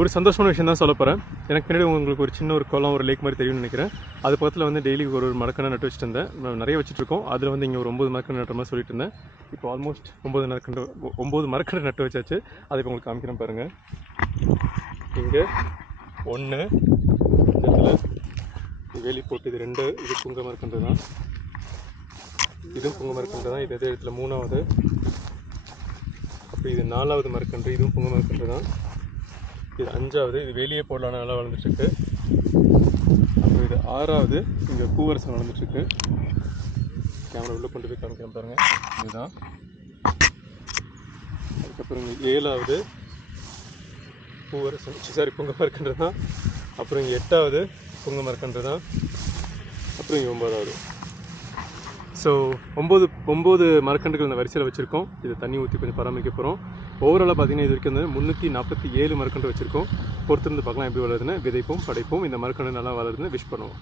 ஒரு சந்தோஷமான விஷயம் தான் சொல்ல போகிறேன். எனக்கு பின்னாடி உங்களுக்கு ஒரு சின்ன ஒரு குளம், ஒரு லேக் மாதிரி தெரியும்னு நினைக்கிறேன். அது பக்கத்தில் வந்து டெய்லி ஒரு மரக்கன்று நட்டு வச்சுட்டு இருந்தேன். நிறைய வச்சுட்ருக்கோம். அதில் வந்து இங்கே ஒரு 9 மரக்கன்று நட்டுற மாதிரி சொல்லிட்டு இருந்தேன். இப்போ ஆல்மோஸ்ட் 9 மரக்கன்று நட்டு வச்சாச்சு. அதை இப்போ உங்களுக்கு காமிக்கிறேன் பாருங்கள். இங்கே 1 இடத்துல வேலி போட்டு, இது 2, இது புங்க மரக்கன்று தான். இதுவும் புங்க மரக்கன்று தான். இது இடத்துல 3வது, அப்போ இது 4வது மரக்கன்று. இதுவும் புங்க மரக்கன்று தான். இது 5வது, இது வெளியே போடலான நல்லா வளர்ந்துட்டுருக்கு. அப்புறம் இது 6வது, இங்கே பூவரசம் வளர்ந்துட்டுருக்கு. கேமரா உள்ளே கொண்டு போய் காமிக்கிறேன் பாருங்கள். இதுதான். அதுக்கப்புறம் இங்கே 7வது பூவரசம், புங்க மரக்கன்று தான். அப்புறம் இங்கே 8வது புங்க மரக்கன்று தான். அப்புறம் இங்கே 9வது. ஸோ 9 மரக்கன்றுகள் இந்த வரிசையில் வச்சுருக்கோம். இதை தண்ணி ஊற்றி கொஞ்சம் பராமரிக்க போகிறோம். ஓவராலாக பார்த்தீங்கன்னா இது வரைக்கும் வந்து 347 மரக்கன்று வச்சுருக்கோம். பொறுத்திருந்து பார்க்கலாம் எப்படி வளருதுன்னு. விதைப்போம், படைப்போம். இந்த மரக்கன்று நல்லா வளருதுன்னு விஷ் பண்ணுவோம்.